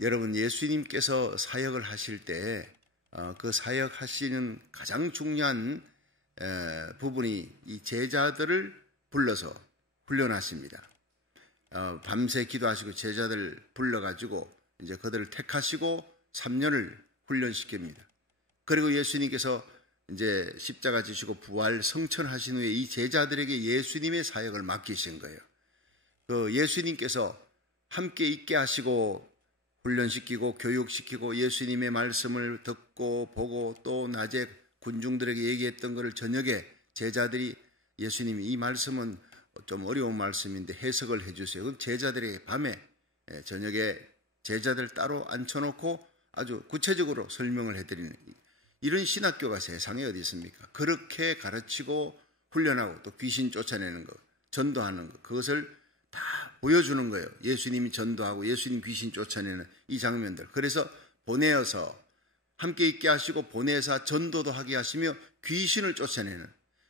여러분 예수님께서 사역을 하실 때 그 사역하시는 가장 중요한 부분이 이 제자들을 불러서 훈련하십니다. 밤새 기도하시고 제자들 불러가지고 이제 그들을 택하시고 3년을 훈련시킵니다. 그리고 예수님께서 이제 십자가 지시고 부활 성천하신 후에 이 제자들에게 예수님의 사역을 맡기신 거예요. 그 예수님께서 함께 있게 하시고 훈련시키고 교육시키고 예수님의 말씀을 듣고 보고 또 낮에 군중들에게 얘기했던 것을 저녁에 제자들이 예수님이 이 말씀은 좀 어려운 말씀인데 해석을 해주세요. 그럼 제자들에게 밤에 저녁에 제자들 따로 앉혀놓고 아주 구체적으로 설명을 해드리는 이런 신학교가 세상에 어디 있습니까? 그렇게 가르치고 훈련하고 또 귀신 쫓아내는 것, 전도하는 것, 그것을 다 보여주는 거예요. 예수님이 전도하고 예수님 귀신 쫓아내는 이 장면들. 그래서 보내어서 함께 있게 하시고 보내사 전도도 하게 하시며 귀신을 쫓아내는,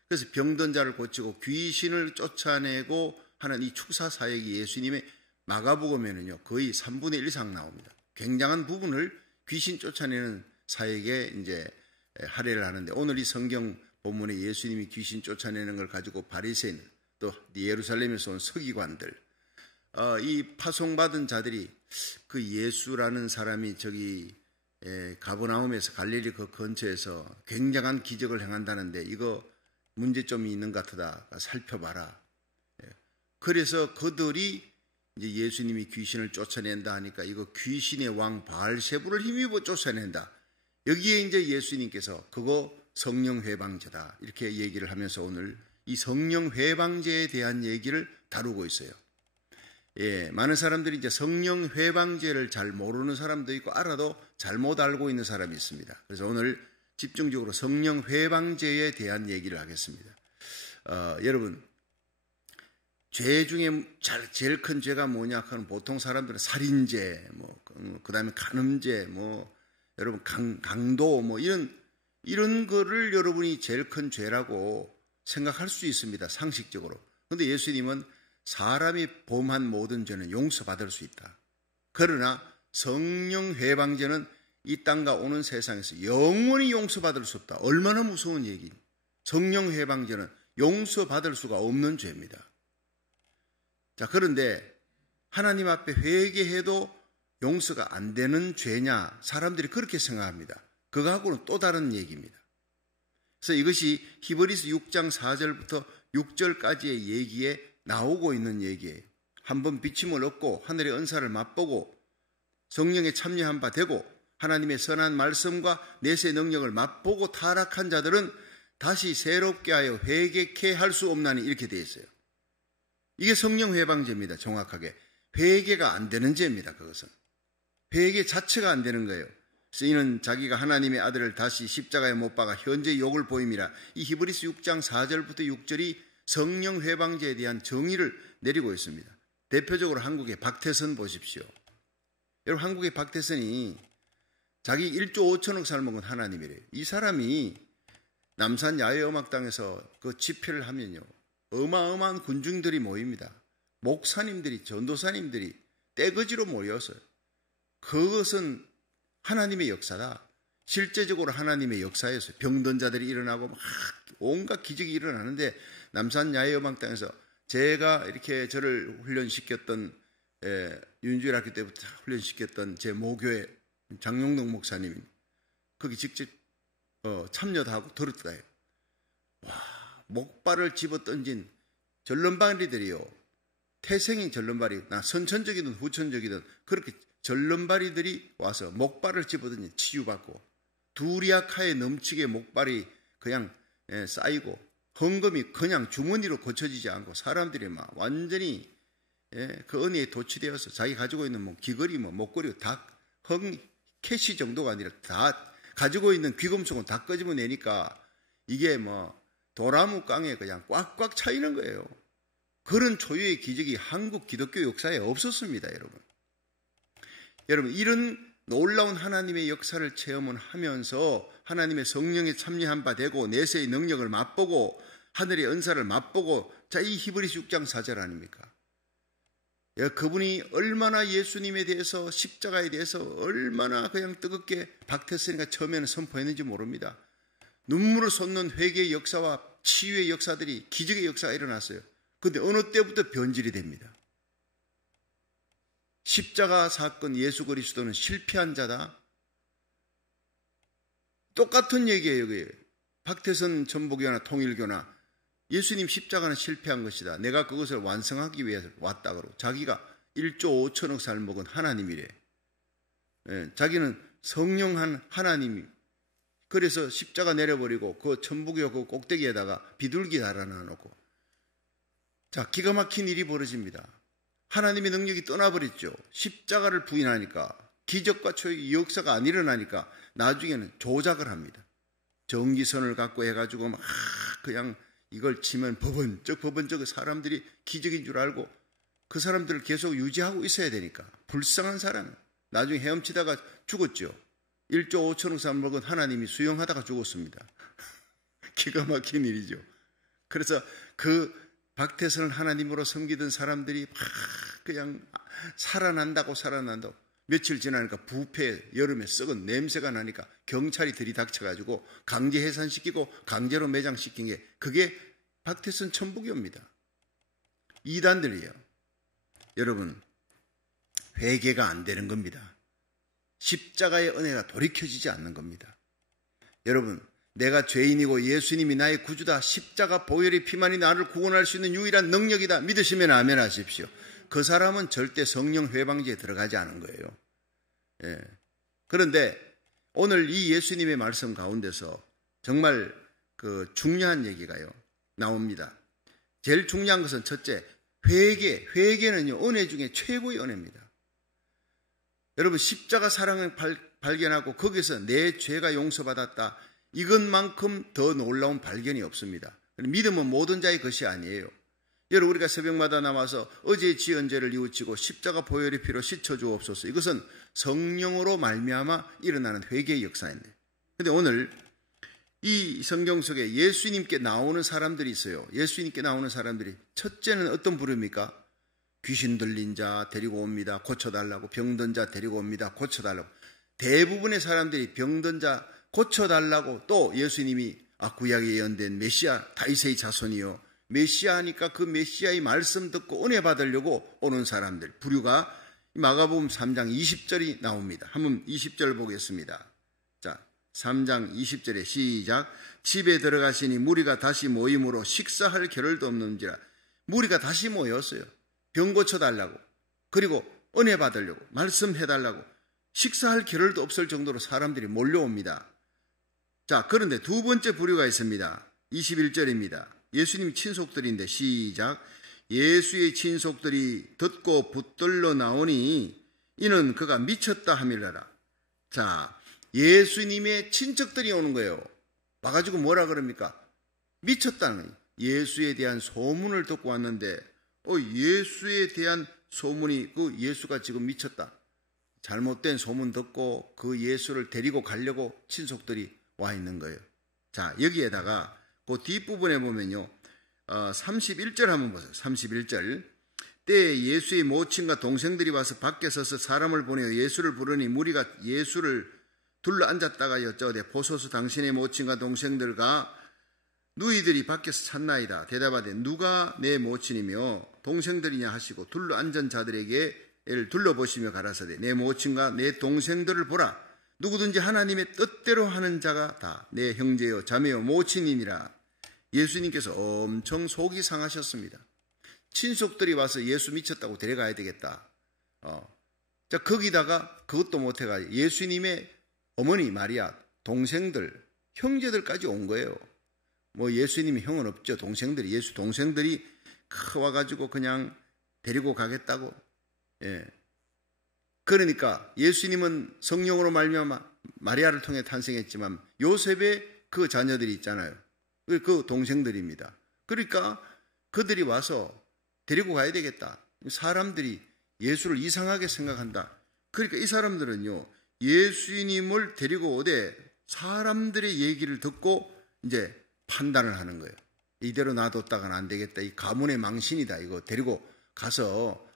그래서 병든 자를 고치고 귀신을 쫓아내고 하는 이 축사 사역이 예수님의 마가복음에는요 거의 3분의 1 이상 나옵니다. 굉장한 부분을 귀신 쫓아내는 사역에 이제 할애를 하는데, 오늘 이 성경 본문에 예수님이 귀신 쫓아내는 걸 가지고 바리새인 또 예루살렘에서 온 서기관들, 이 파송받은 자들이 그 예수라는 사람이 저기 가버나움에서 갈릴리 그 근처에서 굉장한 기적을 행한다는데 이거 문제점이 있는 것 같다, 살펴봐라. 그래서 그들이 이제 예수님이 귀신을 쫓아낸다 하니까 이거 귀신의 왕 바알세부를 힘입어 쫓아낸다. 여기에 이제 예수님께서 그거 성령 회방제다 이렇게 얘기를 하면서 오늘 이 성령 회방제에 대한 얘기를 다루고 있어요. 많은 사람들이 이제 성령 회방제를 잘 모르는 사람도 있고 알아도 잘못 알고 있는 사람이 있습니다. 그래서 오늘 집중적으로 성령 회방제에 대한 얘기를 하겠습니다. 여러분, 죄 중에 제일 큰 죄가 뭐냐 하면 보통 사람들은 살인죄, 그 다음에 간음죄, 여러분 강도 이런 거를 여러분이 제일 큰 죄라고 생각할 수 있습니다. 상식적으로. 그런데 예수님은 사람이 범한 모든 죄는 용서받을 수 있다. 그러나 성령 회방죄는 이 땅과 오는 세상에서 영원히 용서받을 수 없다. 얼마나 무서운 얘기입니다. 성령 회방죄는 용서받을 수가 없는 죄입니다. 자, 그런데 하나님 앞에 회개해도 용서가 안 되는 죄냐? 사람들이 그렇게 생각합니다. 그거하고는 또 다른 얘기입니다. 그래서 이것이 히브리서 6장 4절부터 6절까지의 얘기에 나오고 있는 얘기예요. 한번 비침을 얻고 하늘의 은사를 맛보고 성령에 참여한 바 되고 하나님의 선한 말씀과 내세의 능력을 맛보고 타락한 자들은 다시 새롭게 하여 회개케 할 수 없나니 이렇게 되어 있어요. 이게 성령 회방죄입니다. 정확하게. 회개가 안 되는 죄입니다. 그것은. 회개 자체가 안 되는 거예요. 그래서 이는 자기가 하나님의 아들을 다시 십자가에 못 박아 현재 욕을 보임이라. 이 히브리서 6장 4절부터 6절이 성령 회방죄에 대한 정의를 내리고 있습니다. 대표적으로 한국의 박태선 보십시오. 여러분, 한국의 박태선이 자기 1조 5천억 살 먹은 하나님이래요. 이 사람이 남산 야외음악당에서 그 집회를 하면요, 어마어마한 군중들이 모입니다. 목사님들이, 전도사님들이 떼거지로 모였어요. 그것은 하나님의 역사다. 실제적으로 하나님의 역사였어요. 병든 자들이 일어나고 막 온갖 기적이 일어나는데 남산 야외음악당에서 제가 이렇게 저를 훈련시켰던 윤주일 학교 때부터 훈련시켰던 제 모교의 장용동 목사님이 거기 직접 참여도 하고 들었다 해요. 와, 목발을 집어던진 절름발이들이요. 태생인 절름발이, 선천적이든 후천적이든 그렇게 절름발이들이 와서 목발을 집어던진 치유받고 두리아카에 넘치게 목발이 그냥 쌓이고 헌금이 그냥 주머니로 고쳐지지 않고 사람들이 막 완전히 그 은혜에 도취되어서 자기 가지고 있는 귀걸이 목걸이 다 캐시 정도가 아니라 다 가지고 있는 귀금속은 다 끄집어내니까 이게 도라무 깡에 그냥 꽉꽉 차 있는 거예요. 그런 초유의 기적이 한국 기독교 역사에 없었습니다, 여러분. 여러분, 이런 놀라운 하나님의 역사를 체험을 하면서 하나님의 성령에 참여한 바 되고 내세의 능력을 맛보고 하늘의 은사를 맛보고, 자, 이 히브리서 6장 4절 아닙니까? 그분이 얼마나 예수님에 대해서, 십자가에 대해서 얼마나 그냥 뜨겁게 박태선이가 처음에는 선포했는지 모릅니다. 눈물을 쏟는 회개의 역사와 치유의 역사들이, 기적의 역사가 일어났어요. 그런데 어느 때부터 변질이 됩니다. 십자가 사건, 예수 그리스도는 실패한 자다. 똑같은 얘기예요. 그게. 박태선 전북교나 통일교나 예수님 십자가는 실패한 것이다. 내가 그것을 완성하기 위해서 왔다 그러고, 자기가 1조 5천억 살 먹은 하나님이래. 자기는 성령한 하나님이, 그래서 십자가 내려버리고 그 천부교 그 꼭대기에다가 비둘기 달아놔 놓고, 자, 기가 막힌 일이 벌어집니다. 하나님의 능력이 떠나버렸죠. 십자가를 부인하니까, 기적과 초의 역사가 안 일어나니까 나중에는 조작을 합니다. 전기선을 갖고 해가지고 막 그냥 이걸 치면 법원적 사람들이 기적인 줄 알고 그 사람들을 계속 유지하고 있어야 되니까, 불쌍한 사람, 나중에 헤엄치다가 죽었죠. 1조 5천억 살 먹은 하나님이 수영하다가 죽었습니다. 기가 막힌 일이죠. 그래서 그 박태선을 하나님으로 섬기던 사람들이 막 그냥 살아난다고 며칠 지나니까 부패, 여름에 썩은 냄새가 나니까 경찰이 들이닥쳐가지고 강제 해산시키고 강제로 매장시킨 게, 그게 박태선 천부교입니다. 이단들이에요. 여러분, 회개가 안 되는 겁니다. 십자가의 은혜가 돌이켜지지 않는 겁니다. 여러분, 내가 죄인이고 예수님이 나의 구주다, 십자가 보혈의 피만이 나를 구원할 수 있는 유일한 능력이다 믿으시면 아멘 하십시오. 그 사람은 절대 성령 회방지에 들어가지 않은 거예요. 예. 그런데 오늘 이 예수님의 말씀 가운데서 정말 그 중요한 얘기가요 나옵니다. 제일 중요한 것은 첫째, 회개는요 은혜 중에 최고의 은혜입니다. 여러분, 십자가 사랑을 발견하고 거기서 내 죄가 용서받았다, 이것만큼 더 놀라운 발견이 없습니다. 믿음은 모든 자의 것이 아니에요. 여러분, 우리가 새벽마다 나와서 어제의 지은 죄를 뉘우치고 십자가 보혈의 피로 씻어주옵소서, 이것은 성령으로 말미암아 일어나는 회개의 역사인데, 그런데 오늘 이 성경 속에 예수님께 나오는 사람들이 있어요. 예수님께 나오는 사람들이, 첫째는 어떤 부류입니까? 귀신 들린 자 데리고 옵니다. 고쳐달라고. 병든 자 데리고 옵니다. 고쳐달라고. 대부분의 사람들이 병든 자 고쳐달라고, 또 예수님이 구약에 예언된 메시아, 다윗의 자손이요, 메시아 하니까 그 메시아의 말씀 듣고 은혜 받으려고 오는 사람들, 부류가 마가복음 3장 20절이 나옵니다. 한번 20절 보겠습니다. 자, 3장 20절에 시작. 집에 들어가시니 무리가 다시 모임으로 식사할 겨를도 없는지라. 무리가 다시 모였어요. 병 고쳐달라고, 그리고 은혜 받으려고, 말씀해달라고, 식사할 겨를도 없을 정도로 사람들이 몰려옵니다. 자, 그런데 두 번째 부류가 있습니다. 21절입니다. 예수님 친속들인데 시작. 예수의 친속들이 듣고 붙들러 나오니 이는 그가 미쳤다 하밀라라. 자, 예수님의 친척들이 오는 거예요. 와가지고 뭐라 그럽니까? 미쳤다는 거예요. 예수에 대한 소문을 듣고 왔는데 예수에 대한 소문이, 그 예수가 지금 미쳤다, 잘못된 소문 듣고 그 예수를 데리고 가려고 친속들이 와 있는 거예요. 자, 여기에다가 그 뒷부분에 보면요, 31절 한번 보세요. 31절. 때에 예수의 모친과 동생들이 와서 밖에 서서 사람을 보내어 예수를 부르니 무리가 예수를 둘러 앉았다가 여쭤되 보소서 당신의 모친과 동생들과 누이들이 밖에서 찾나이다. 대답하되 누가 내 모친이며 동생들이냐 하시고 둘러 앉은 자들에게 를 둘러보시며 가라사대 내 모친과 내 동생들을 보라. 누구든지 하나님의 뜻대로 하는 자가 다 내 형제요 자매요 모친이니라. 예수님께서 엄청 속이 상하셨습니다. 친속들이 와서 예수 미쳤다고 데려가야 되겠다. 자, 거기다가 그것도 못해가지고 예수님의 어머니 마리아, 동생들, 형제들까지 온 거예요. 뭐 예수님이 형은 없죠. 동생들이, 예수 동생들이 와가지고 그냥 데리고 가겠다고. 예. 그러니까 예수님은 성령으로 말미암아 마리아를 통해 탄생했지만 요셉의 그 자녀들이 있잖아요. 그 동생들입니다. 그러니까 그들이 와서 데리고 가야 되겠다. 사람들이 예수를 이상하게 생각한다. 그러니까 이 사람들은요, 예수님을 데리고 오되 사람들의 얘기를 듣고 이제 판단을 하는 거예요. 이대로 놔뒀다가는 안 되겠다. 이 가문의 망신이다. 이거 데리고 가서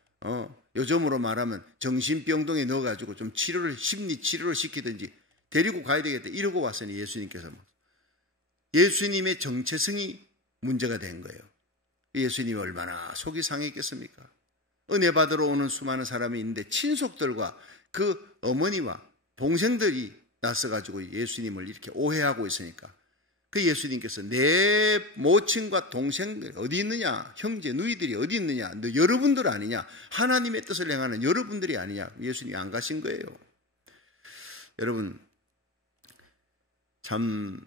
요즘으로 말하면 정신병동에 넣어가지고 좀 심리 치료를 시키든지 데리고 가야 되겠다 이러고 왔으니 예수님께서 예수님의 정체성이 문제가 된 거예요. 예수님이 얼마나 속이 상했겠습니까? 은혜 받으러 오는 수많은 사람이 있는데 친속들과 그 어머니와 동생들이 나서가지고 예수님을 이렇게 오해하고 있으니까 그 예수님께서 내 모친과 동생들 어디 있느냐, 형제 누이들이 어디 있느냐, 너 여러분들 아니냐, 하나님의 뜻을 행하는 여러분들이 아니냐, 예수님이 안 가신 거예요. 여러분 참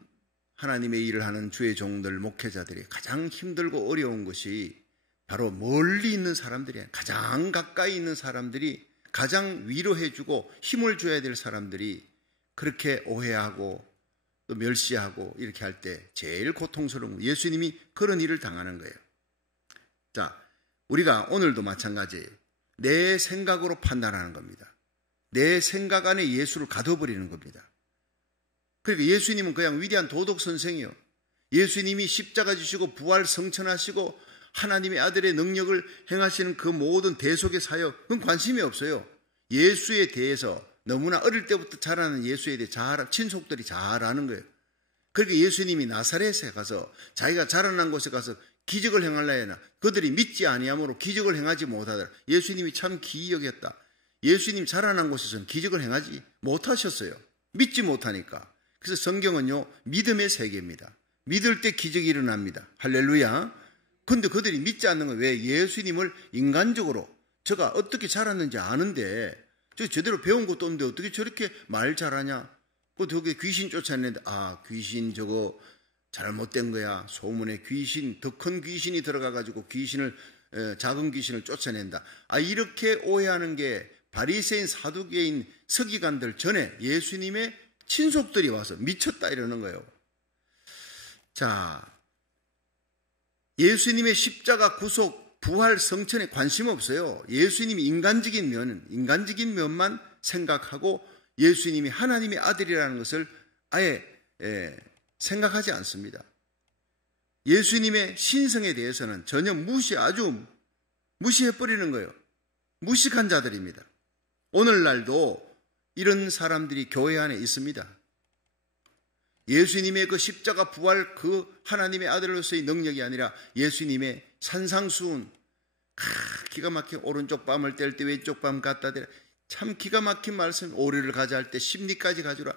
하나님의 일을 하는 주의 종들, 목회자들이 가장 힘들고 어려운 것이 바로 멀리 있는 사람들이에요. 가장 가까이 있는 사람들이, 가장 위로해주고 힘을 줘야 될 사람들이 그렇게 오해하고 또 멸시하고 이렇게 할 때 제일 고통스러운 거, 예수님이 그런 일을 당하는 거예요. 자, 우리가 오늘도 마찬가지예요. 내 생각으로 판단하는 겁니다. 내 생각 안에 예수를 가둬버리는 겁니다. 그러니까 예수님은 그냥 위대한 도덕 선생이요. 예수님이 십자가 지시고 부활 성천하시고 하나님의 아들의 능력을 행하시는 그 모든 대속의 사역, 그건 관심이 없어요. 예수에 대해서 너무나 어릴 때부터 자라는 예수에 대해 친속들이 잘 아는 거예요. 그러니까 예수님이 나사렛에 가서 자기가 자라난 곳에 가서 기적을 행하려 하나 그들이 믿지 아니함으로 기적을 행하지 못하더라. 예수님이 참 기이하겠다. 예수님 자라난 곳에서는 기적을 행하지 못하셨어요. 믿지 못하니까. 그래서 성경은요, 믿음의 세계입니다. 믿을 때 기적이 일어납니다. 할렐루야. 근데 그들이 믿지 않는 건 왜? 예수님을 인간적으로 저가 어떻게 자랐는지 아는데 저 제대로 배운 것도 없는데 어떻게 저렇게 말 잘하냐? 그 저게 귀신 쫓아냈는데 귀신 저거 잘못된 거야. 소문에 귀신, 더 큰 귀신이 들어가가지고 작은 귀신을 쫓아낸다. 이렇게 오해하는 게 바리새인, 사두개인, 서기관들 전에 예수님의 친속들이 와서 미쳤다 이러는 거예요. 자, 예수님의 십자가 구속, 부활, 성천에 관심 없어요. 예수님이 인간적인 면만 생각하고 예수님이 하나님의 아들이라는 것을 아예 생각하지 않습니다. 예수님의 신성에 대해서는 전혀 아주 무시해버리는 거예요. 무식한 자들입니다. 오늘날도 이런 사람들이 교회 안에 있습니다. 예수님의 그 십자가 부활 그 하나님의 아들로서의 능력이 아니라 예수님의 산상수훈, 기가 막힌 오른쪽 뺨을 뗄 때 왼쪽 뺨 갖다 대라. 참 기가 막힌 말씀, 오리를 가자 할 때 심리까지 가주라.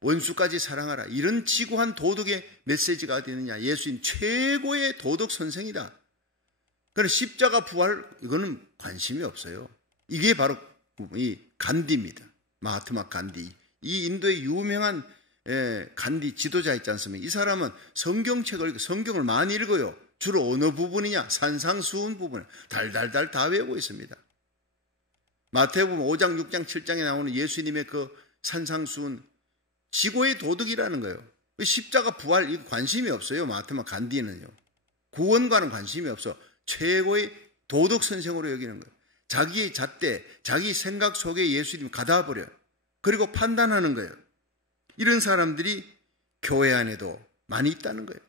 원수까지 사랑하라. 이런 지구한 도덕의 메시지가 어디 있느냐. 예수님 최고의 도덕 선생이다. 그러나 십자가 부활 이거는 관심이 없어요. 이게 바로 이 간디입니다. 마하트마 간디. 이 인도의 유명한 간디 지도자 있지 않습니까? 이 사람은 성경책을 읽고 성경을 많이 읽어요. 주로 어느 부분이냐? 산상수훈 부분. 달달달 다 외우고 있습니다. 마태복음 5장, 6장, 7장에 나오는 예수님의 그 산상수훈, 지고의 도덕이라는 거예요. 십자가 부활 이거 관심이 없어요. 마하트마 간디는요. 구원과는 관심이 없어. 최고의 도덕 선생으로 여기는 거예요. 자기의 잣대, 자기 생각 속에 예수님 가다 버려요. 그리고 판단하는 거예요. 이런 사람들이 교회 안에도 많이 있다는 거예요.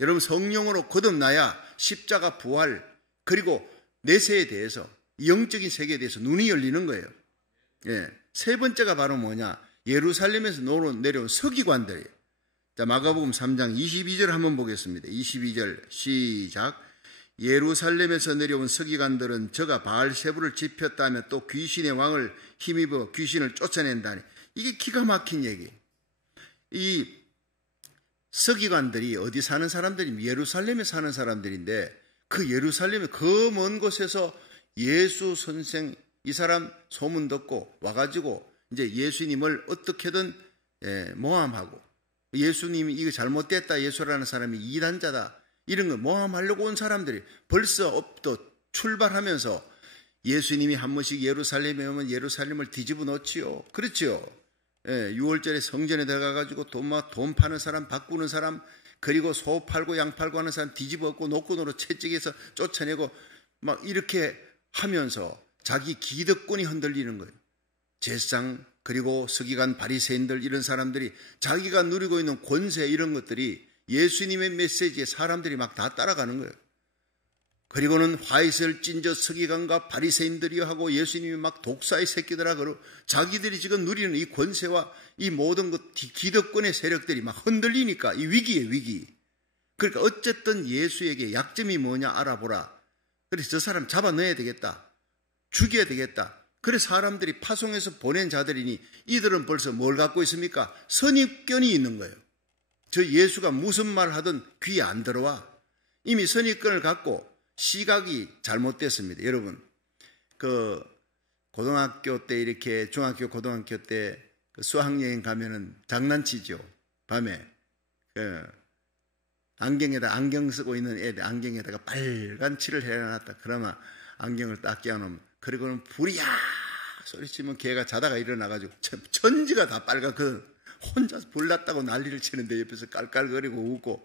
여러분 성령으로 거듭나야 십자가 부활 그리고 내세에 대해서 영적인 세계에 대해서 눈이 열리는 거예요. 세 번째가 바로 뭐냐? 예루살렘에서 내려온 서기관들이에요. 자, 마가복음 3장 22절 한번 보겠습니다. 22절 시작. 예루살렘에서 내려온 서기관들은 저가 바알세부를 지폈다며 또 귀신의 왕을 힘입어 귀신을 쫓아낸다니. 이게 기가 막힌 얘기예요. 이 서기관들이 어디 사는 사람들이 예루살렘에 사는 사람들인데 그 예루살렘의 그 먼 곳에서 예수 선생 이 사람 소문 듣고 와가지고 이제 예수님을 어떻게든 모함하고 예수님이 이거 잘못됐다 예수라는 사람이 이단자다 이런 거 모함하려고 온 사람들이 벌써 또 출발하면서 예수님이 한 번씩 예루살렘에 오면 예루살렘을 뒤집어 놓지요. 그렇죠. 6월절에 성전에 들어가가지고 돈 파는 사람, 바꾸는 사람, 그리고 소 팔고 양 팔고 하는 사람 뒤집어 엎고 노끈으로 채찍에서 쫓아내고 막 이렇게 하면서 자기 기득권이 흔들리는 거예요. 제사장 그리고 서기관 바리새인들 이런 사람들이 자기가 누리고 있는 권세 이런 것들이 예수님의 메시지에 사람들이 막 다 따라가는 거예요. 그리고는 화이트를 찐저 서기관과 바리새인들이여 하고 예수님이 막 독사의 새끼들아 그러고 자기들이 지금 누리는 이 권세와 이 모든 것 기득권의 세력들이 막 흔들리니까 이 위기에 위기. 그러니까 어쨌든 예수에게 약점이 뭐냐 알아보라. 그래서 저 사람 잡아 넣어야 되겠다. 죽여야 되겠다. 그래서 사람들이 파송해서 보낸 자들이니 이들은 벌써 뭘 갖고 있습니까? 선입견이 있는 거예요. 저 예수가 무슨 말 하든 귀에 안 들어와. 이미 선입견을 갖고 시각이 잘못됐습니다. 여러분, 그 고등학교 때 이렇게 중학교 고등학교 때 그 수학여행 가면은 장난치죠. 밤에 그 안경 쓰고 있는 애들 안경에다가 빨간 칠을 해놨다. 그러면 안경을 딱 끼워놓으면 그리고는 불이야 소리치면 걔가 자다가 일어나가지고 천지가 다 빨갛거든. 혼자서 불났다고 난리를 치는데 옆에서 깔깔거리고 웃고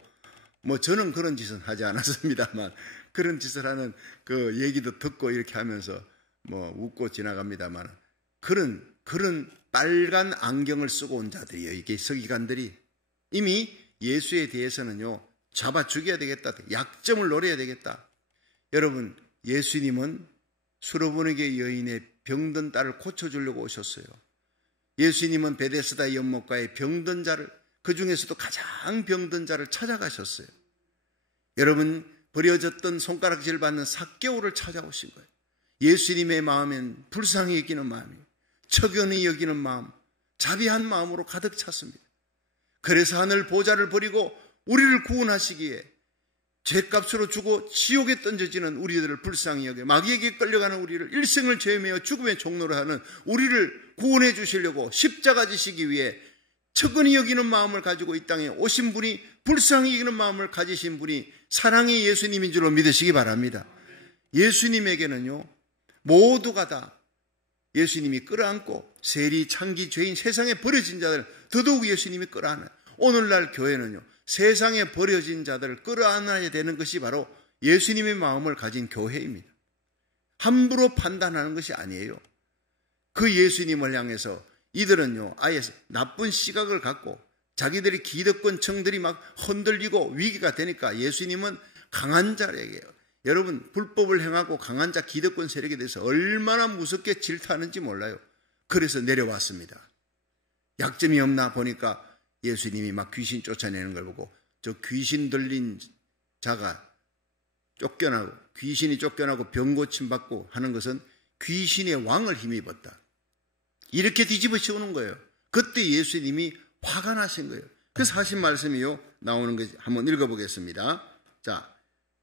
뭐 저는 그런 짓은 하지 않았습니다만 그런 짓을 하는 그 얘기도 듣고 이렇게 하면서 뭐 웃고 지나갑니다만 그런 빨간 안경을 쓰고 온 자들이에요. 이게 서기관들이 이미 예수에 대해서는요 잡아 죽여야 되겠다. 약점을 노려야 되겠다. 여러분 예수님은 수로보니게 여인의 병든 딸을 고쳐주려고 오셨어요. 예수님은 베데스다 연못가에 병든 자를 그 중에서도 가장 병든 자를 찾아가셨어요. 여러분 버려졌던 손가락질 받는 삭개오를 찾아오신 거예요. 예수님의 마음엔 불쌍히 여기는 마음이 척연히 여기는 마음 자비한 마음으로 가득 찼습니다. 그래서 하늘 보좌를 버리고 우리를 구원하시기에 죄값으로 주고 지옥에 던져지는 우리들을 불쌍히 여겨 마귀에게 끌려가는 우리를 일생을 죄매어 죽음의 종로로 하는 우리를 구원해 주시려고 십자가 지시기 위해 척은히 여기는 마음을 가지고 이 땅에 오신 분이 불쌍히 여기는 마음을 가지신 분이 사랑의 예수님인 줄로 믿으시기 바랍니다. 예수님에게는요 모두가 다 예수님이 끌어안고 세리 창기 죄인 세상에 버려진 자들 더더욱 예수님이 끌어안아요. 오늘날 교회는요 세상에 버려진 자들을 끌어안아야 되는 것이 바로 예수님의 마음을 가진 교회입니다. 함부로 판단하는 것이 아니에요. 그 예수님을 향해서 이들은요 아예 나쁜 시각을 갖고 자기들이 기득권층들이 막 흔들리고 위기가 되니까 예수님은 강한 자에게요. 여러분 불법을 행하고 강한 자 기득권 세력에 대해서 얼마나 무섭게 질타하는지 몰라요. 그래서 내려왔습니다. 약점이 없나 보니까 예수님이 막 귀신 쫓아내는 걸 보고 저 귀신 들린 자가 쫓겨나고 귀신이 쫓겨나고 병 고침 받고 하는 것은 귀신의 왕을 힘입었다. 이렇게 뒤집어 씌우는 거예요. 그때 예수님이 화가 나신 거예요. 그래서 하신 말씀이요 나오는 거 한번 읽어보겠습니다. 자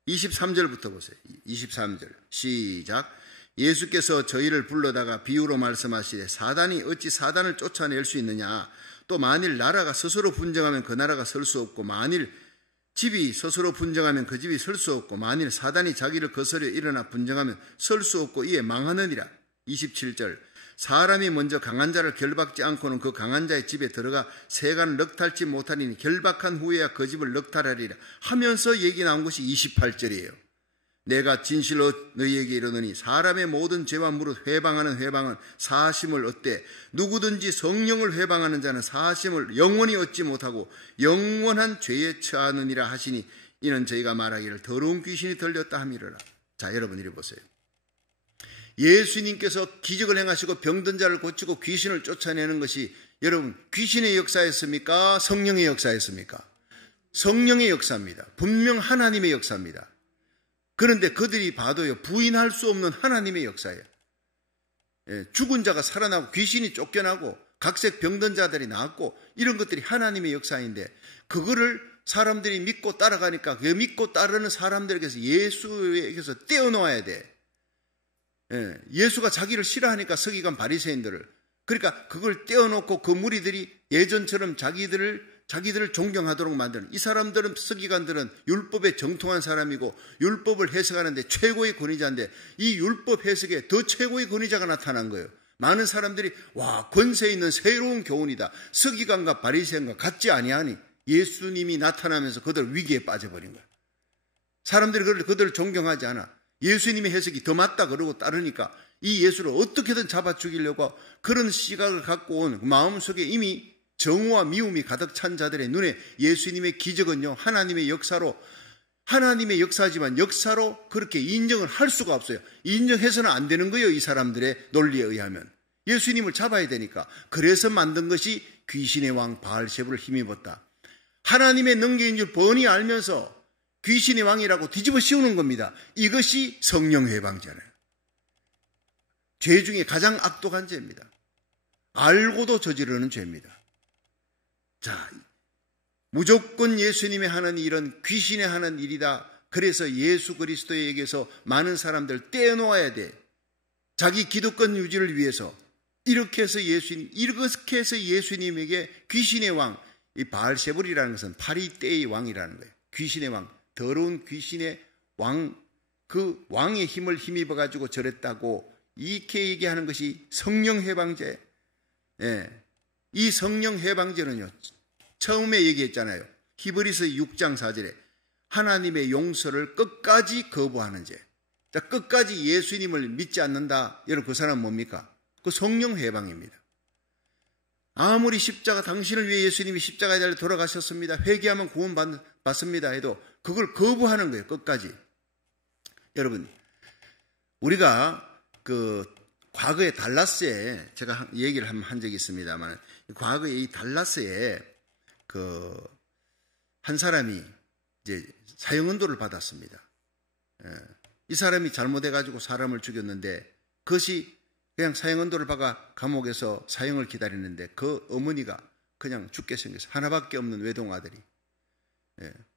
23절부터 보세요. 23절 시작. 예수께서 저희를 불러다가 비유로 말씀하시되 사단이 어찌 사단을 쫓아낼 수 있느냐. 또 만일 나라가 스스로 분쟁하면 그 나라가 설 수 없고 만일 집이 스스로 분쟁하면 그 집이 설 수 없고 만일 사단이 자기를 거스려 일어나 분쟁하면 설 수 없고 이에 망하느니라. 27절 사람이 먼저 강한 자를 결박지 않고는 그 강한 자의 집에 들어가 세간을 넉탈지 못하리니 결박한 후에야 그 집을 넉탈하리라 하면서 얘기 나온 것이 28절이에요. 내가 진실로 너희에게 이르노니 사람의 모든 죄와 무릇 회방하는 회방은 사하심을 얻되 누구든지 성령을 회방하는 자는 사하심을 영원히 얻지 못하고 영원한 죄에 처하느니라 하시니 이는 저희가 말하기를 더러운 귀신이 들렸다 함이로라. 자 여러분 이리 보세요. 예수님께서 기적을 행하시고 병든 자를 고치고 귀신을 쫓아내는 것이 여러분 귀신의 역사였습니까? 성령의 역사였습니까? 성령의 역사입니다. 분명 하나님의 역사입니다. 그런데 그들이 봐도요 부인할 수 없는 하나님의 역사예요. 죽은 자가 살아나고 귀신이 쫓겨나고 각색 병든 자들이 나았고 이런 것들이 하나님의 역사인데 그거를 사람들이 믿고 따라가니까 그 믿고 따르는 사람들에게서 예수에게서 떼어놓아야 돼. 예수가 자기를 싫어하니까 서기관 바리새인들을 그러니까 그걸 떼어놓고 그 무리들이 예전처럼 자기들을 존경하도록 만드는 이 사람들은 서기관들은 율법에 정통한 사람이고 율법을 해석하는데 최고의 권위자인데 이 율법 해석에 더 최고의 권위자가 나타난 거예요. 많은 사람들이 와 권세 있는 새로운 교훈이다. 서기관과 바리새인과 같지 아니하니 예수님이 나타나면서 그들 위기에 빠져버린 거예요. 사람들이 그들을 존경하지 않아. 예수님의 해석이 더 맞다 그러고 따르니까 이 예수를 어떻게든 잡아 죽이려고 그런 시각을 갖고 온 마음속에 이미 정오와 미움이 가득 찬 자들의 눈에 예수님의 기적은요 하나님의 역사로 하나님의 역사지만 역사로 그렇게 인정을 할 수가 없어요. 인정해서는 안 되는 거예요. 이 사람들의 논리에 의하면. 예수님을 잡아야 되니까. 그래서 만든 것이 귀신의 왕 바알세불을 힘입었다. 하나님의 능력인 줄 뻔히 알면서 귀신의 왕이라고 뒤집어 씌우는 겁니다. 이것이 성령 회방죄예요. 죄 중에 가장 악독한 죄입니다. 알고도 저지르는 죄입니다. 자, 무조건 예수님이 하는 일은 귀신이 하는 일이다. 그래서 예수 그리스도에게서 많은 사람들 떼어놓아야 돼. 자기 기득권 유지를 위해서. 이렇게 해서 예수님에게 귀신의 왕, 이 바알세불이라는 것은 파리떼의 왕이라는 거예요. 귀신의 왕, 더러운 귀신의 왕, 그 왕의 힘을 힘입어가지고 저랬다고 이렇게 얘기하는 것이 성령 해방죄. 예. 이 성령 해방죄는요, 처음에 얘기했잖아요. 히브리서 6장 4절에 하나님의 용서를 끝까지 거부하는 죄. 자, 끝까지 예수님을 믿지 않는다. 여러분, 그 사람은 뭡니까? 그 성령 해방입니다. 아무리 십자가, 당신을 위해 예수님이 십자가에 달려 돌아가셨습니다. 회개하면 구원받습니다 해도 그걸 거부하는 거예요. 끝까지. 여러분, 우리가 과거에 달라스에 제가 얘기를 한 적이 있습니다만, 과거에 이 달라스에 한 사람이 이제 사형언도를 받았습니다. 이 사람이 잘못해가지고 사람을 죽였는데 그것이 그냥 사형언도를 받아 감옥에서 사형을 기다리는데 그 어머니가 그냥 죽게 생겼어요. 하나밖에 없는 외동아들이.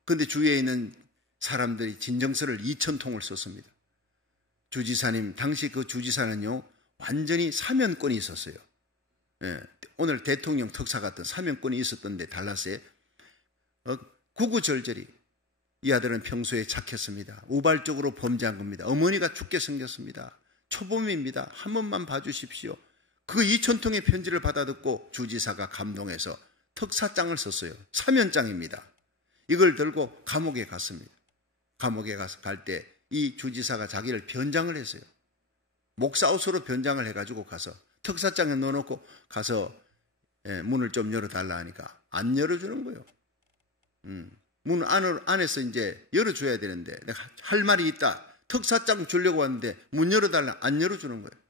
그런데 주위에 있는 사람들이 진정서를 2,000통을 썼습니다. 주지사님, 당시 그 주지사는요, 완전히 사면권이 있었어요. 오늘 대통령 특사 같은 사면권이 있었던데 달라스에 구구절절히 이 아들은 평소에 착했습니다. 우발적으로 범죄한 겁니다. 어머니가 죽게 생겼습니다. 초범입니다. 한 번만 봐주십시오. 그 2,000통의 편지를 받아듣고 주지사가 감동해서 특사장을 썼어요. 사면장입니다. 이걸 들고 감옥에 갔습니다. 감옥에 갈 때 이 주지사가 자기를 변장을 했어요. 목사옷으로 변장을 해가지고 가서 특사장에 넣어놓고 가서 문을 좀 열어달라 하니까 안 열어주는 거예요. 문 안에서 이제 열어줘야 되는데 내가 할 말이 있다. 특사장 주려고 왔는데 문 열어달라. 안 열어주는 거예요.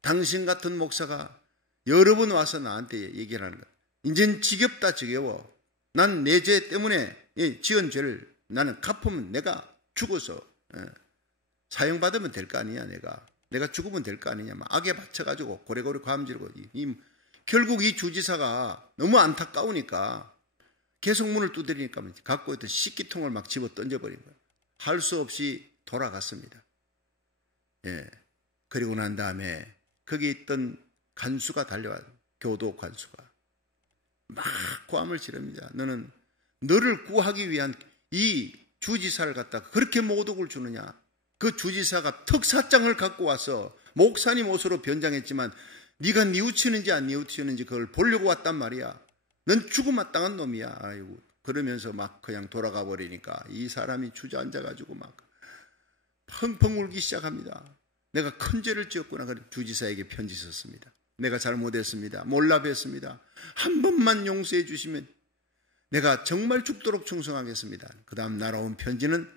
당신 같은 목사가 여러 번 와서 나한테 얘기를 하는 거예요. 이젠 지겹다 지겨워. 난 내 죄 때문에 지은 죄를 나는 갚으면 내가 죽어서 사형받으면 될 거 아니냐. 내가 죽으면 될 거 아니냐. 막 악에 받쳐가지고 고래고래 감지르고 결국 이 주지사가 너무 안타까우니까 계속 문을 두드리니까 갖고 있던 식기통을 막 집어 던져버린 거예요. 할 수 없이 돌아갔습니다. 그리고 난 다음에 거기 있던 간수가 달려와요. 교도 간수가 막 고함을 지릅니다. 너는 너를 구하기 위한 이 주지사를 갖다가 그렇게 모독을 주느냐. 그 주지사가 특사장을 갖고 와서 목사님 옷으로 변장했지만 네가 뉘우치는지 안 뉘우치는지 그걸 보려고 왔단 말이야. 넌 죽음 마땅한 놈이야. 아이고. 그러면서 막 그냥 돌아가 버리니까 이 사람이 주저앉아가지고 막 펑펑 울기 시작합니다. 내가 큰 죄를 지었구나. 그래 주지사에게 편지 썼습니다. 내가 잘못했습니다. 몰라 뵀습니다. 한 번만 용서해 주시면 내가 정말 죽도록 충성하겠습니다. 그 다음 날아온 편지는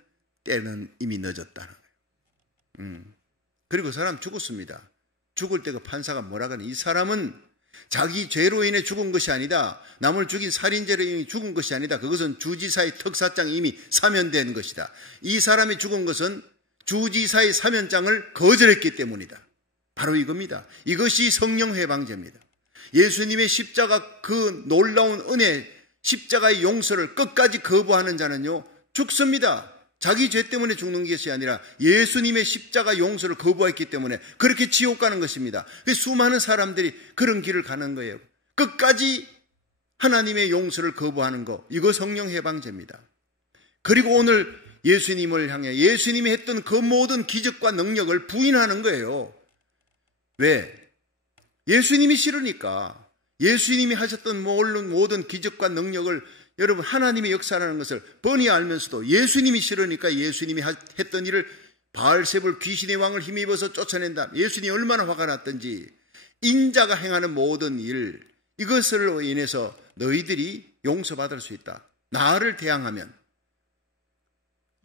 때는 이미 늦었다는 거예요. 그리고 그 사람 죽었습니다. 죽을 때 그 판사가 뭐라 그러니 이 사람은 자기 죄로 인해 죽은 것이 아니다. 남을 죽인 살인죄로 인해 죽은 것이 아니다. 그것은 주지사의 특사장이 이미 사면된 것이다. 이 사람이 죽은 것은 주지사의 사면장을 거절했기 때문이다. 바로 이겁니다. 이것이 성령 해방죄입니다. 예수님의 십자가 그 놀라운 은혜, 십자가의 용서를 끝까지 거부하는 자는요 죽습니다. 자기 죄 때문에 죽는 것이 아니라 예수님의 십자가 용서를 거부했기 때문에 그렇게 지옥 가는 것입니다. 수많은 사람들이 그런 길을 가는 거예요. 끝까지 하나님의 용서를 거부하는 것, 이거 성령 해방죄입니다. 그리고 오늘 예수님을 향해 예수님이 했던 그 모든 기적과 능력을 부인하는 거예요. 왜? 예수님이 싫으니까. 예수님이 하셨던 모든 기적과 능력을 여러분 하나님의 역사라는 것을 뻔히 알면서도 예수님이 싫으니까 예수님이 했던 일을 바알세불 귀신의 왕을 힘입어서 쫓아낸다. 예수님이 얼마나 화가 났던지 인자가 행하는 모든 일 이것으로 인해서 너희들이 용서받을 수 있다. 나를 대항하면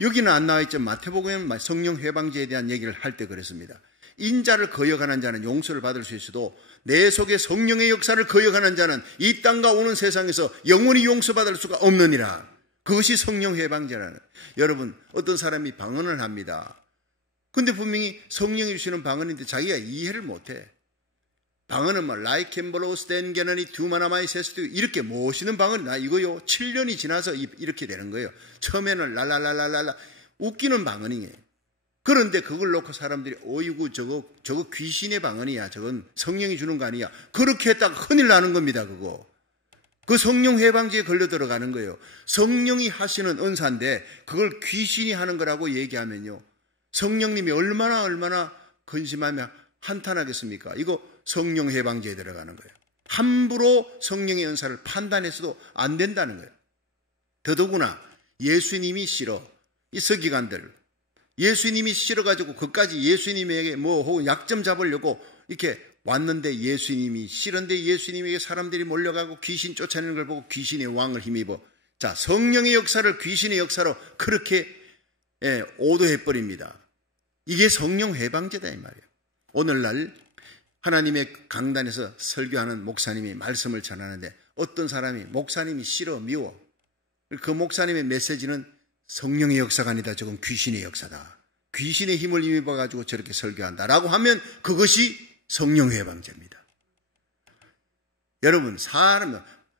여기는 안 나와 있죠. 마태복음에 성령 회방제에 대한 얘기를 할 때 그랬습니다. 인자를 거역하는 자는 용서를 받을 수 있어도 내 속에 성령의 역사를 거역하는 자는 이 땅과 오는 세상에서 영원히 용서받을 수가 없느니라. 그것이 성령 회방제라는. 여러분, 어떤 사람이 방언을 합니다. 근데 분명히 성령이 주시는 방언인데 자기가 이해를 못해. 방언은 뭐 라이 캠버로스 된 게너니 두마나마이 세스도 이렇게 모시는 방언이 나 이거요. 7년이 지나서 이렇게 되는 거예요. 처음에는 랄랄랄랄랄라 웃기는 방언이에요. 그런데 그걸 놓고 사람들이 어이구 저거 귀신의 방언이야. 저건 성령이 주는 거 아니야. 그렇게 했다가 큰일 나는 겁니다. 그거. 그 성령 회방제에 걸려 들어가는 거예요. 성령이 하시는 은사인데 그걸 귀신이 하는 거라고 얘기하면요. 성령님이 얼마나 근심하며 한탄하겠습니까? 이거 성령 회방제에 들어가는 거예요. 함부로 성령의 은사를 판단해서도 안 된다는 거예요. 더더구나 예수님이 싫어. 이 서기관들. 예수님이 싫어가지고 그까지 예수님에게 혹은 약점 잡으려고 이렇게 왔는데 예수님이 싫은데 예수님에게 사람들이 몰려가고 귀신 쫓아내는 걸 보고 귀신의 왕을 힘입어. 자, 성령의 역사를 귀신의 역사로 그렇게 오도해버립니다. 이게 성령 회방제다 이 말이에요. 오늘날 하나님의 강단에서 설교하는 목사님이 말씀을 전하는데 어떤 사람이 목사님이 싫어 미워. 그 목사님의 메시지는 성령의 역사가 아니다. 저건 귀신의 역사다. 귀신의 힘을 힘입어가지고 저렇게 설교한다라고 하면 그것이 성령 회방제입니다. 여러분,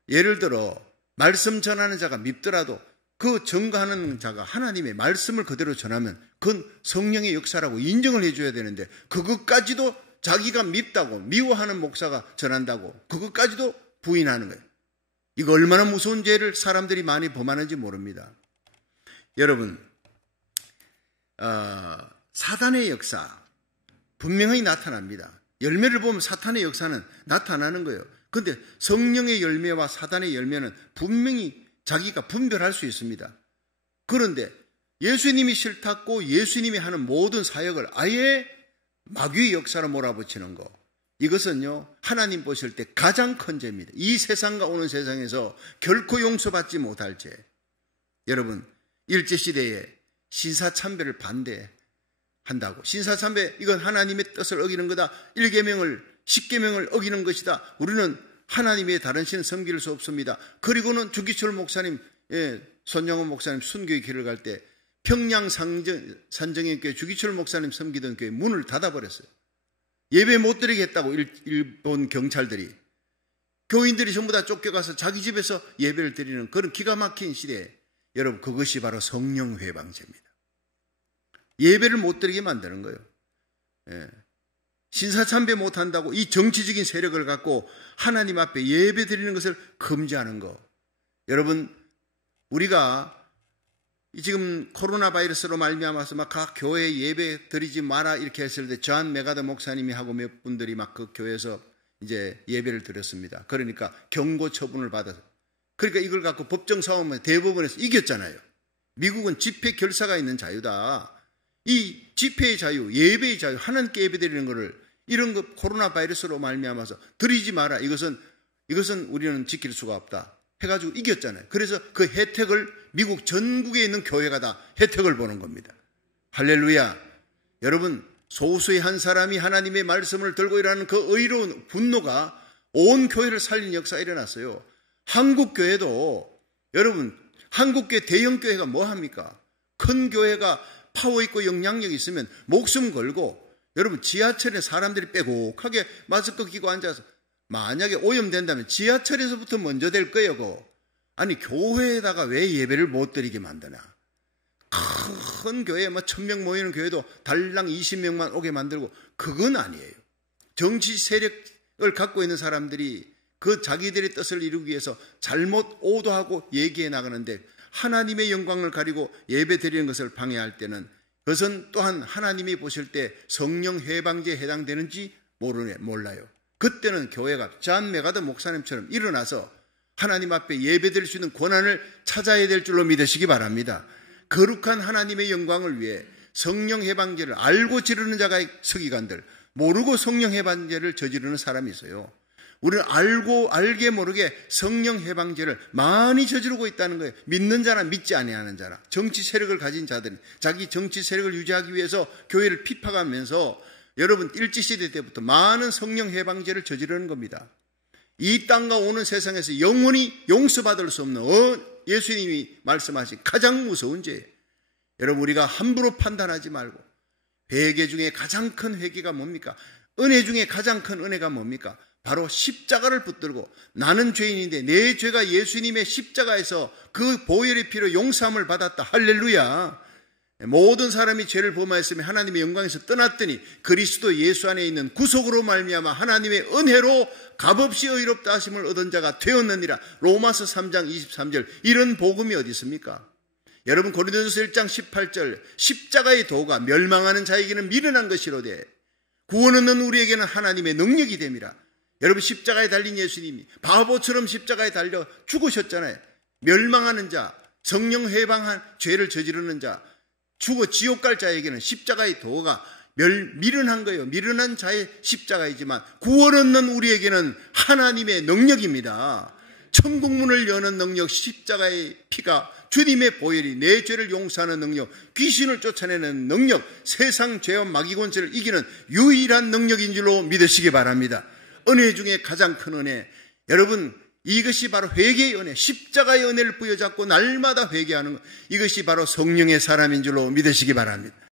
예를 들어 말씀 전하는 자가 밉더라도 그 전가하는 자가 하나님의 말씀을 그대로 전하면 그건 성령의 역사라고 인정을 해줘야 되는데 그것까지도 자기가 밉다고 미워하는 목사가 전한다고 그것까지도 부인하는 거예요. 이거 얼마나 무서운 죄를 사람들이 많이 범하는지 모릅니다. 여러분, 사단의 역사 분명히 나타납니다. 열매를 보면 사탄의 역사는 나타나는 거예요. 그런데 성령의 열매와 사단의 열매는 분명히 자기가 분별할 수 있습니다. 그런데 예수님이 싫다고 예수님이 하는 모든 사역을 아예 마귀의 역사로 몰아붙이는 거, 이것은요 하나님 보실 때 가장 큰 죄입니다. 이 세상과 오는 세상에서 결코 용서받지 못할 죄. 여러분, 일제시대에 신사참배를 반대한다고. 신사참배, 이건 하나님의 뜻을 어기는 거다. 1계명을 10계명을 어기는 것이다. 우리는 하나님의 다른 신을 섬길 수 없습니다. 그리고는 주기철 목사님, 손영원 목사님 순교의 길을 갈 때 평양 산정의 교회 주기철 목사님 섬기던 교회 문을 닫아버렸어요. 예배 못 드리겠다고 일본 경찰들이. 교인들이 전부 다 쫓겨가서 자기 집에서 예배를 드리는 그런 기가 막힌 시대에 여러분, 그것이 바로 성령 회방제입니다. 예배를 못 드리게 만드는 거예요. 신사참배 못한다고 이 정치적인 세력을 갖고 하나님 앞에 예배 드리는 것을 금지하는 거. 여러분, 우리가 지금 코로나 바이러스로 말미암아서 막 각 교회에 예배 드리지 마라 이렇게 했을 때 존 메가더 목사님이 하고 몇 분들이 막 그 교회에서 이제 예배를 드렸습니다. 그러니까 경고 처분을 받아서. 그러니까 이걸 갖고 법정 싸움을 대법원에서 이겼잖아요. 미국은 집회 결사가 있는 자유다. 이 집회의 자유, 예배의 자유, 하나님께 예배 드리는 거를 이런 거 코로나 바이러스로 말미암아서 드리지 마라. 이것은 우리는 지킬 수가 없다. 해가지고 이겼잖아요. 그래서 그 혜택을 미국 전국에 있는 교회가 다 혜택을 보는 겁니다. 할렐루야. 여러분, 소수의 한 사람이 하나님의 말씀을 들고 일하는 그 의로운 분노가 온 교회를 살린 역사가 일어났어요. 한국 교회도, 여러분, 한국 교회 대형 교회가 뭐 합니까? 큰 교회가 파워 있고 영향력이 있으면 목숨 걸고, 여러분, 지하철에 사람들이 빼곡하게 마스크 끼고 앉아서 만약에 오염된다면 지하철에서부터 먼저 될 거예요. 그거. 아니, 교회에다가 왜 예배를 못 드리게 만드나? 큰 교회, 1000명 모이는 교회도 달랑 20명만 오게 만들고, 그건 아니에요. 정치 세력을 갖고 있는 사람들이 그 자기들의 뜻을 이루기 위해서 잘못 오도하고 얘기해 나가는데 하나님의 영광을 가리고 예배 드리는 것을 방해할 때는 그것은 또한 하나님이 보실 때 성령 회방제에 해당되는지 몰라요. 그때는 교회가 존 메가더 목사님처럼 일어나서 하나님 앞에 예배 드릴 수 있는 권한을 찾아야 될 줄로 믿으시기 바랍니다. 거룩한 하나님의 영광을 위해 성령 회방제를 알고 지르는 자가 서기관들, 모르고 성령 회방제를 저지르는 사람이 있어요. 우리는 알게 모르게 성령 해방죄를 많이 저지르고 있다는 거예요. 믿는 자나 믿지 아니하는 자나, 정치 세력을 가진 자들이 자기 정치 세력을 유지하기 위해서 교회를 핍박하면서 여러분 일제시대 때부터 많은 성령 해방죄를 저지르는 겁니다. 이 땅과 오는 세상에서 영원히 용서받을 수 없는 예수님이 말씀하신 가장 무서운 죄예요. 여러분, 우리가 함부로 판단하지 말고, 회개 중에 가장 큰 회개가 뭡니까? 은혜 중에 가장 큰 은혜가 뭡니까? 바로 십자가를 붙들고, 나는 죄인인데 내 죄가 예수님의 십자가에서 그 보혈의 피로 용서함을 받았다. 할렐루야. 모든 사람이 죄를 범하였으며 하나님의 영광에서 떠났더니 그리스도 예수 안에 있는 구속으로 말미암아 하나님의 은혜로 값없이 의롭다 하심을 얻은 자가 되었느니라. 로마서 3장 23절. 이런 복음이 어디 있습니까? 여러분, 고린도전서 1장 18절. 십자가의 도가 멸망하는 자에게는 미련한 것이로되 구원 얻는 우리에게는 하나님의 능력이 됨이라. 여러분, 십자가에 달린 예수님이 바보처럼 십자가에 달려 죽으셨잖아요. 멸망하는 자, 성령 해방한 죄를 저지르는 자, 죽어 지옥 갈 자에게는 십자가의 도가 미련한 거예요. 미련한 자의 십자가이지만 구원 얻는 우리에게는 하나님의 능력입니다. 천국문을 여는 능력, 십자가의 피가, 주님의 보혈이 내 죄를 용서하는 능력, 귀신을 쫓아내는 능력, 세상 죄와 마귀 권세를 이기는 유일한 능력인 줄로 믿으시기 바랍니다. 은혜 중에 가장 큰 은혜, 여러분, 이것이 바로 회개의 은혜, 십자가의 은혜를 부여잡고 날마다 회개하는 것, 이것이 바로 성령의 사람인 줄로 믿으시기 바랍니다.